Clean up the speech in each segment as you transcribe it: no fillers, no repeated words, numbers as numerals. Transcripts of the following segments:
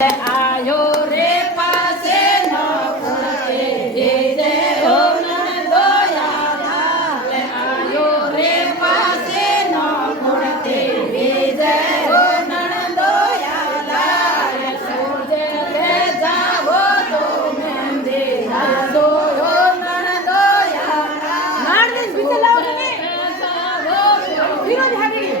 આયો રે પાસે ન પૂછે જે હો નંદોયા લે આયો રે પાસે ન પૂછે જે હો નંદોયા લે સોજે લે જાવો તો મંદિર આસો હો નંદોયા મારને ભીતે લાવો ને જાવો વિરોધ હાડી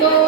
દો